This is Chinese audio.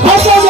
好。